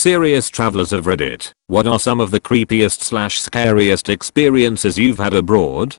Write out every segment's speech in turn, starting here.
Serious travelers of Reddit, what are some of the creepiest / scariest experiences you've had abroad?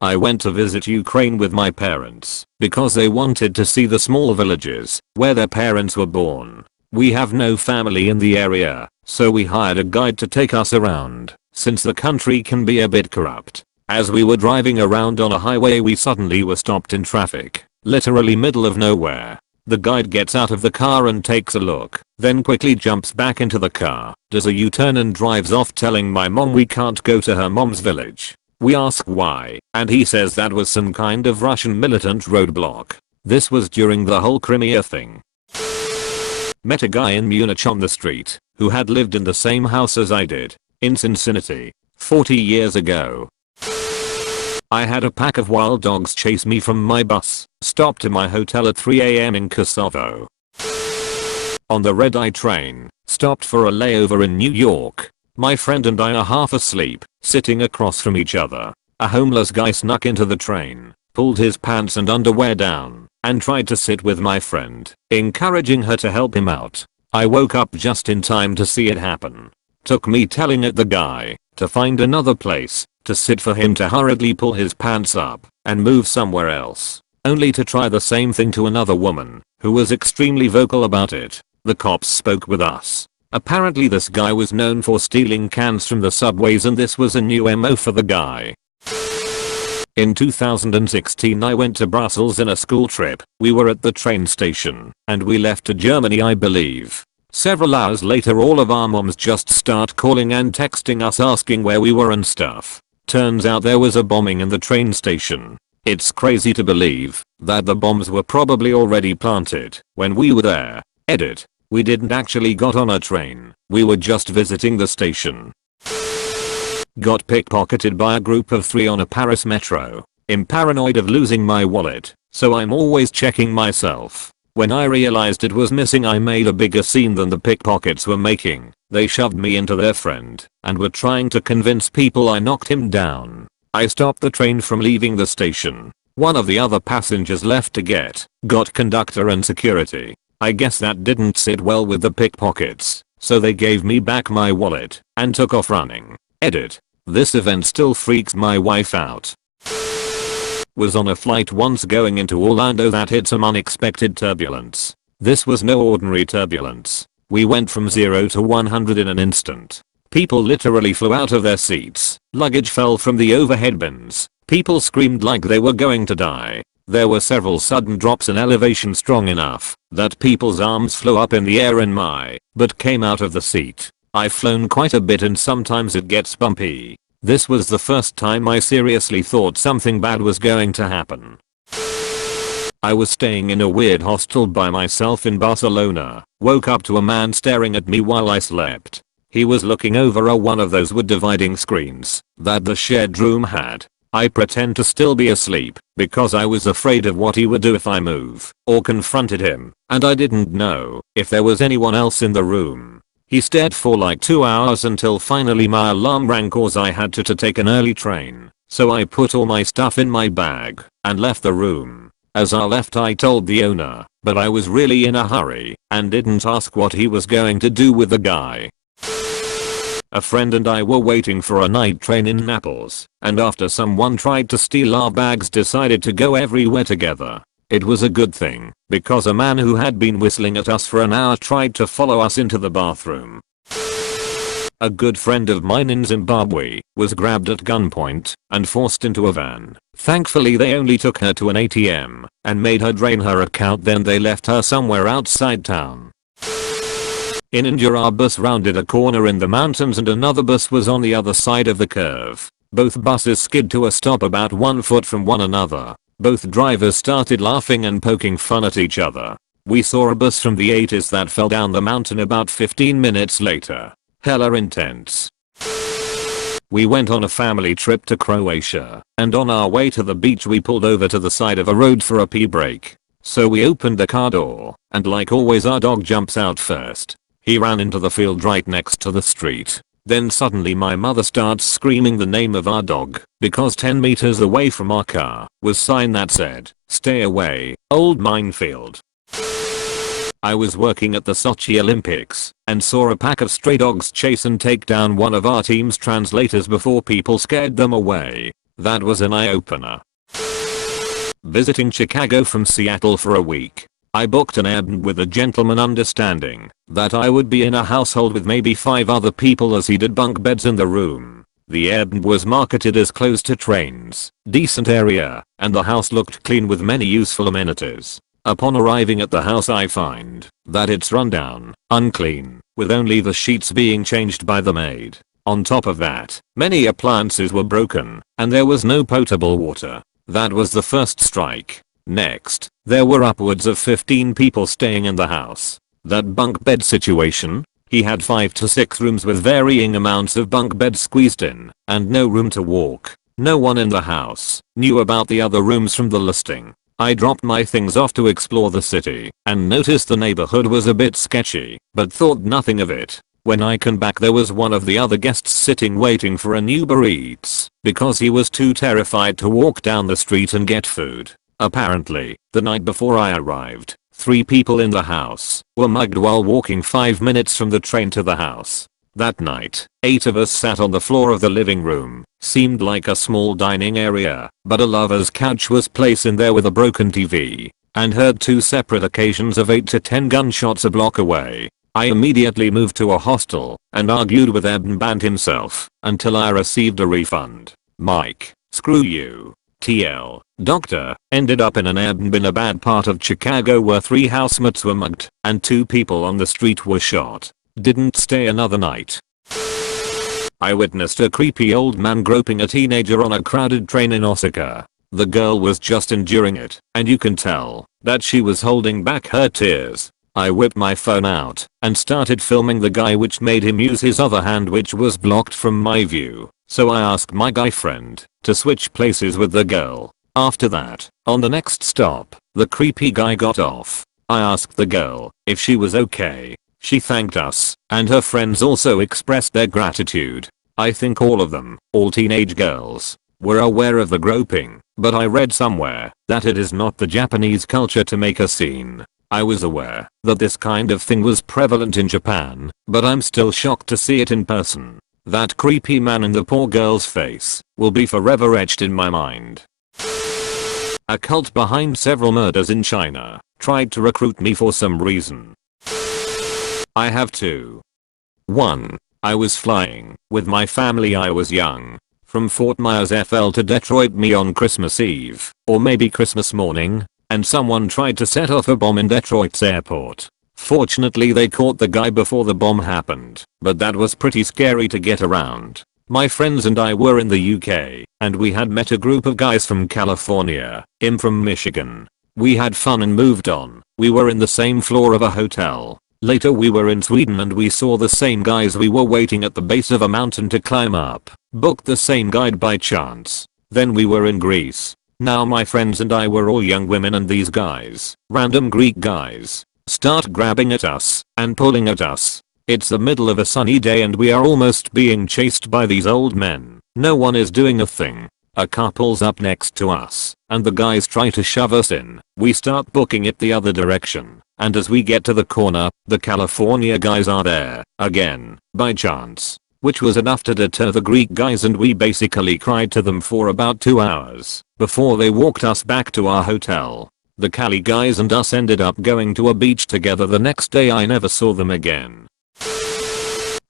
I went to visit Ukraine with my parents because they wanted to see the small villages where their parents were born. We have no family in the area, so we hired a guide to take us around, since the country can be a bit corrupt. As we were driving around on a highway, we suddenly were stopped in traffic, literally middle of nowhere. The guide gets out of the car and takes a look, then quickly jumps back into the car, does a U-turn and drives off, telling my mom we can't go to her mom's village. We ask why, and he says that was some kind of Russian militant roadblock. This was during the whole Crimea thing. Met a guy in Munich on the street, who had lived in the same house as I did, in Cincinnati, 40 years ago. I had a pack of wild dogs chase me from my bus, stopped in my hotel at 3 AM in Kosovo. On the red-eye train, stopped for a layover in New York. My friend and I are half asleep, sitting across from each other. A homeless guy snuck into the train, pulled his pants and underwear down, and tried to sit with my friend, encouraging her to help him out. I woke up just in time to see it happen. Took me telling the guy to find another place to sit for him to hurriedly pull his pants up and move somewhere else, only to try the same thing to another woman who was extremely vocal about it. The cops spoke with us. Apparently this guy was known for stealing cans from the subways, and this was a new MO for the guy. In 2016 I went to Brussels in a school trip. We were at the train station and we left to Germany, I believe. Several hours later all of our moms just start calling and texting us asking where we were and stuff. Turns out there was a bombing in the train station. It's crazy to believe that the bombs were probably already planted when we were there. Edit. We didn't actually got on a train, we were just visiting the station. Got pickpocketed by a group of 3 on a Paris metro. I'm paranoid of losing my wallet, so I'm always checking myself. When I realized it was missing I made a bigger scene than the pickpockets were making. They shoved me into their friend and were trying to convince people I knocked him down. I stopped the train from leaving the station. One of the other passengers left to got conductor and security. I guess that didn't sit well with the pickpockets, so they gave me back my wallet and took off running. Edit. This event still freaks my wife out. Was on a flight once going into Orlando that hit some unexpected turbulence. This was no ordinary turbulence. We went from 0 to 100 in an instant. People literally flew out of their seats. Luggage fell from the overhead bins. People screamed like they were going to die. There were several sudden drops in elevation strong enough that people's arms flew up in the air and my butt came out of the seat. I've flown quite a bit and sometimes it gets bumpy. This was the first time I seriously thought something bad was going to happen. I was staying in a weird hostel by myself in Barcelona. Woke up to a man staring at me while I slept. He was looking over one of those wood dividing screens that the shared room had. I pretend to still be asleep because I was afraid of what he would do if I move or confronted him, and I didn't know if there was anyone else in the room. He stared for like 2 hours until finally my alarm rang cause I had to take an early train. So I put all my stuff in my bag and left the room. As I left I told the owner, but I was really in a hurry and didn't ask what he was going to do with the guy. A friend and I were waiting for a night train in Naples, and after someone tried to steal our bags decided to go everywhere together. It was a good thing, because a man who had been whistling at us for an hour tried to follow us into the bathroom. A good friend of mine in Zimbabwe was grabbed at gunpoint and forced into a van. Thankfully they only took her to an ATM and made her drain her account, then they left her somewhere outside town. In India our bus rounded a corner in the mountains and another bus was on the other side of the curve. Both buses skid to a stop about 1 foot from one another. Both drivers started laughing and poking fun at each other. We saw a bus from the 80s that fell down the mountain about 15 minutes later. Hella intense. We went on a family trip to Croatia, and on our way to the beach we pulled over to the side of a road for a pee break. So we opened the car door, and like always our dog jumps out first. He ran into the field right next to the street. Then suddenly my mother starts screaming the name of our dog, because 10 meters away from our car was sign that said, "Stay away, old minefield." I was working at the Sochi Olympics and saw a pack of stray dogs chase and take down one of our team's translators before people scared them away. That was an eye-opener. Visiting Chicago from Seattle for a week. I booked an Airbnb with a gentleman understanding that I would be in a household with maybe 5 other people as he did bunk beds in the room. The Airbnb was marketed as close to trains, decent area, and the house looked clean with many useful amenities. Upon arriving at the house I find that it's rundown, unclean, with only the sheets being changed by the maid. On top of that, many appliances were broken, and there was no potable water. That was the first strike. Next, there were upwards of 15 people staying in the house. That bunk bed situation? He had 5 to 6 rooms with varying amounts of bunk beds squeezed in, and no room to walk. No one in the house knew about the other rooms from the listing. I dropped my things off to explore the city and noticed the neighborhood was a bit sketchy, but thought nothing of it. When I came back there was one of the other guests sitting waiting for an Uber Eats because he was too terrified to walk down the street and get food. Apparently, the night before I arrived, 3 people in the house were mugged while walking 5 minutes from the train to the house. That night, 8 of us sat on the floor of the living room. Seemed like a small dining area, but a lover's couch was placed in there with a broken TV, and heard 2 separate occasions of 8 to 10 gunshots a block away. I immediately moved to a hostel and argued with Airbnb himself until I received a refund. Mike, screw you. TL. Doctor, ended up in an Airbnb in a bad part of Chicago where 3 housemates were mugged and 2 people on the street were shot. Didn't stay another night. I witnessed a creepy old man groping a teenager on a crowded train in Osaka. The girl was just enduring it, and you can tell that she was holding back her tears. I whipped my phone out and started filming the guy, which made him use his other hand, which was blocked from my view. So I asked my guy friend to switch places with the girl. After that, on the next stop, the creepy guy got off. I asked the girl if she was okay. She thanked us, and her friends also expressed their gratitude. I think all of them, all teenage girls, were aware of the groping, but I read somewhere that it is not the Japanese culture to make a scene. I was aware that this kind of thing was prevalent in Japan, but I'm still shocked to see it in person. That creepy man in the poor girl's face will be forever etched in my mind. A cult behind several murders in China tried to recruit me for some reason. I have 2. 1. I was flying with my family. I was young. From Fort Myers FL to Detroit me on Christmas Eve, or maybe Christmas morning, and someone tried to set off a bomb in Detroit's airport. Fortunately they caught the guy before the bomb happened, but that was pretty scary to get around. My friends and I were in the UK, and we had met a group of guys from California, him from Michigan. We had fun and moved on. We were in the same floor of a hotel. Later we were in Sweden and we saw the same guys. We were waiting at the base of a mountain to climb up. Booked the same guide by chance. Then we were in Greece. Now my friends and I were all young women, and these guys, random Greek guys, start grabbing at us and pulling at us. It's the middle of a sunny day and we are almost being chased by these old men. No one is doing a thing. A car pulls up next to us and the guys try to shove us in. We start booking it the other direction, and as we get to the corner, the California guys are there again, by chance, which was enough to deter the Greek guys, and we basically cried to them for about 2 hours before they walked us back to our hotel. The Cali guys and us ended up going to a beach together the next day. I never saw them again.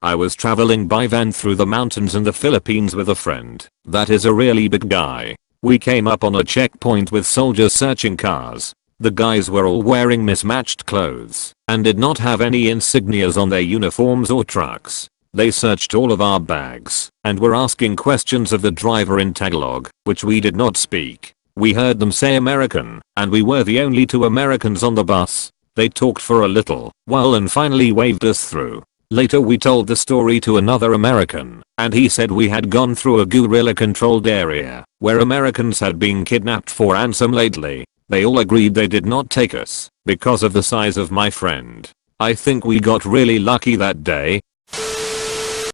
I was traveling by van through the mountains in the Philippines with a friend that is a really big guy. We came up on a checkpoint with soldiers searching cars. The guys were all wearing mismatched clothes and did not have any insignias on their uniforms or trucks. They searched all of our bags and were asking questions of the driver in Tagalog, which we did not speak. We heard them say American, and we were the only 2 Americans on the bus. They talked for a little while and finally waved us through. Later we told the story to another American, and he said we had gone through a guerrilla controlled area where Americans had been kidnapped for ransom lately. They all agreed they did not take us because of the size of my friend. I think we got really lucky that day.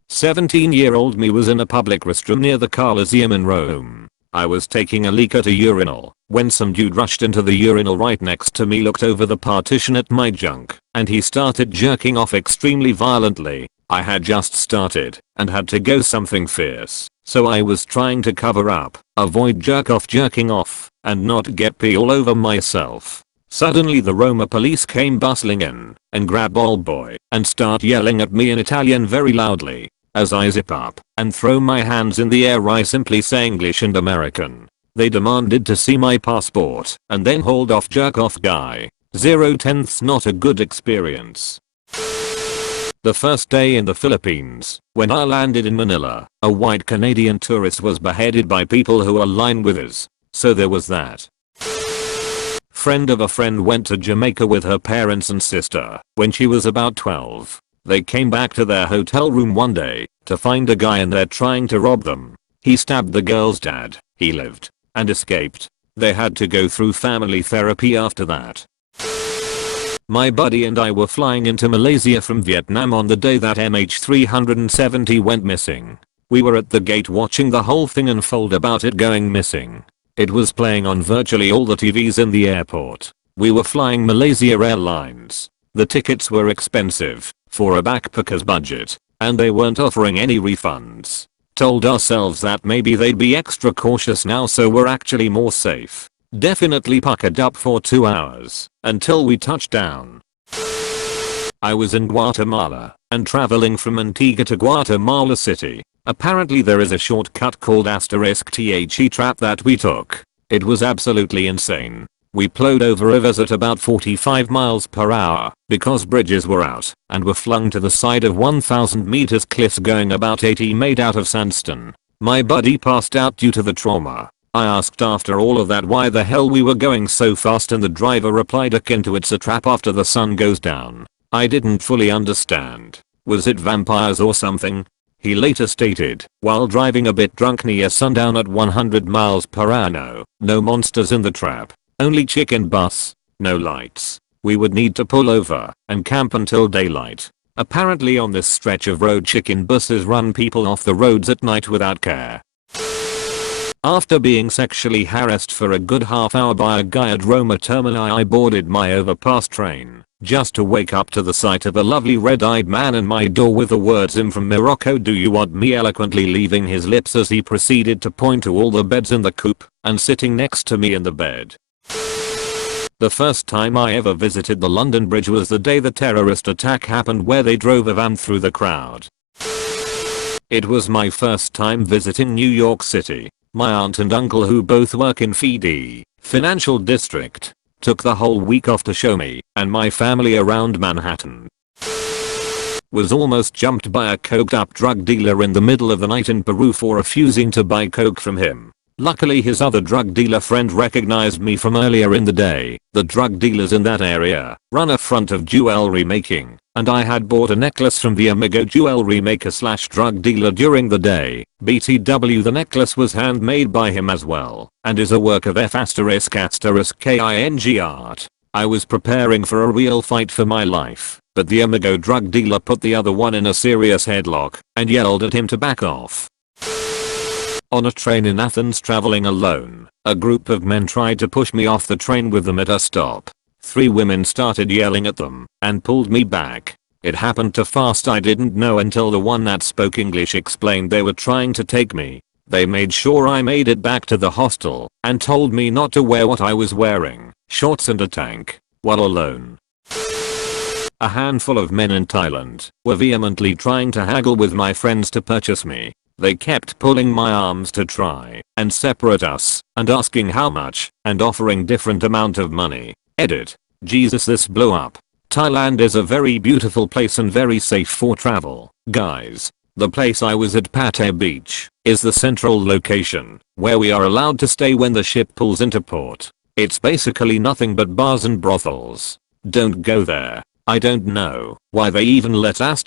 17-year-old me was in a public restroom near the Colosseum in Rome. I was taking a leak at a urinal when some dude rushed into the urinal right next to me, looked over the partition at my junk, and he started jerking off extremely violently. I had just started and had to go something fierce, so I was trying to cover up, avoid jerking off, and not get pee all over myself. Suddenly the Roma police came bustling in and grab old boy and start yelling at me in Italian very loudly. As I zip up and throw my hands in the air, I simply say English and American. They demanded to see my passport and then hauled off. Jerk off guy. 0/10 not a good experience. The first day in the Philippines, when I landed in Manila, a white Canadian tourist was beheaded by people who aligned with us. So there was that. Friend of a friend went to Jamaica with her parents and sister when she was about 12. They came back to their hotel room one day to find a guy in there trying to rob them. He stabbed the girl's dad, he lived, and escaped. They had to go through family therapy after that. My buddy and I were flying into Malaysia from Vietnam on the day that MH370 went missing. We were at the gate watching the whole thing unfold about it going missing. It was playing on virtually all the TVs in the airport. We were flying Malaysia Airlines. The tickets were expensive for a backpacker's budget, and they weren't offering any refunds. Told ourselves that maybe they'd be extra cautious now, so we're actually more safe. Definitely puckered up for 2 hours until we touched down. I was in Guatemala and traveling from Antigua to Guatemala City. Apparently there is a shortcut called *THE trap that we took. It was absolutely insane. We plowed over rivers at about 45 miles per hour because bridges were out and were flung to the side of 1,000 meters cliffs going about 80 made out of sandstone. My buddy passed out due to the trauma. I asked after all of that why the hell we were going so fast, and the driver replied akin to "It's a trap after the sun goes down." I didn't fully understand. Was it vampires or something? He later stated, while driving a bit drunk near sundown at 100 miles per hour, no monsters in the trap. Only chicken bus. No lights. We would need to pull over and camp until daylight. Apparently on this stretch of road, chicken buses run people off the roads at night without care. After being sexually harassed for a good half hour by a guy at Roma Termini, I boarded my overpass train just to wake up to the sight of a lovely red-eyed man in my door with the words "I'm from Morocco, do you want me?" eloquently leaving his lips as he proceeded to point to all the beds in the coupe and sitting next to me in the bed. The first time I ever visited the London Bridge was the day the terrorist attack happened, where they drove a van through the crowd. It was my first time visiting New York City. My aunt and uncle, who both work in FD, Financial District, took the whole week off to show me and my family around Manhattan. Was almost jumped by a coked up drug dealer in the middle of the night in Peru for refusing to buy coke from him. Luckily his other drug dealer friend recognized me from earlier in the day. The drug dealers in that area run a front of jewelry making, and I had bought a necklace from the Amigo jewelry maker / drug dealer during the day. BTW, the necklace was handmade by him as well and is a work of F***king art. I was preparing for a real fight for my life, but the Amigo drug dealer put the other one in a serious headlock and yelled at him to back off. On a train in Athens traveling alone, a group of men tried to push me off the train with them at a stop. 3 women started yelling at them and pulled me back. It happened too fast. I didn't know until the one that spoke English explained they were trying to take me. They made sure I made it back to the hostel and told me not to wear what I was wearing, shorts and a tank, while alone. A handful of men in Thailand were vehemently trying to haggle with my friends to purchase me. They kept pulling my arms to try and separate us and asking how much and offering different amount of money. Edit. Jesus, this blew up. Thailand is a very beautiful place and very safe for travel, guys. The place I was at, Pate Beach, is the central location where we are allowed to stay when the ship pulls into port. It's basically nothing but bars and brothels. Don't go there. I don't know why they even let *US*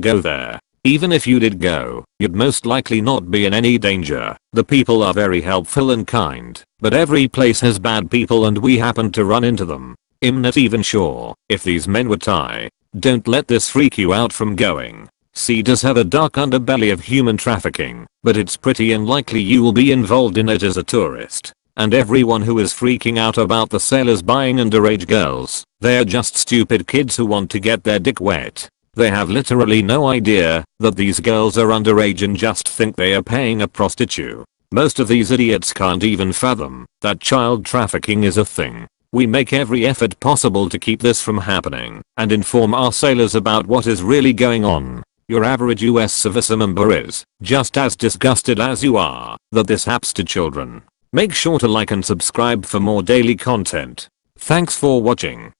go there. Even if you did go, you'd most likely not be in any danger. The people are very helpful and kind, but every place has bad people and we happened to run into them. I'm not even sure if these men were Thai. Don't let this freak you out from going. Sea does have a dark underbelly of human trafficking, but it's pretty unlikely you will be involved in it as a tourist. And everyone who is freaking out about the sailors buying underage girls, they're just stupid kids who want to get their dick wet. They have literally no idea that these girls are underage and just think they are paying a prostitute. Most of these idiots can't even fathom that child trafficking is a thing. We make every effort possible to keep this from happening and inform our sailors about what is really going on. Your average US service member is just as disgusted as you are that this happens to children. Make sure to like and subscribe for more daily content. Thanks for watching.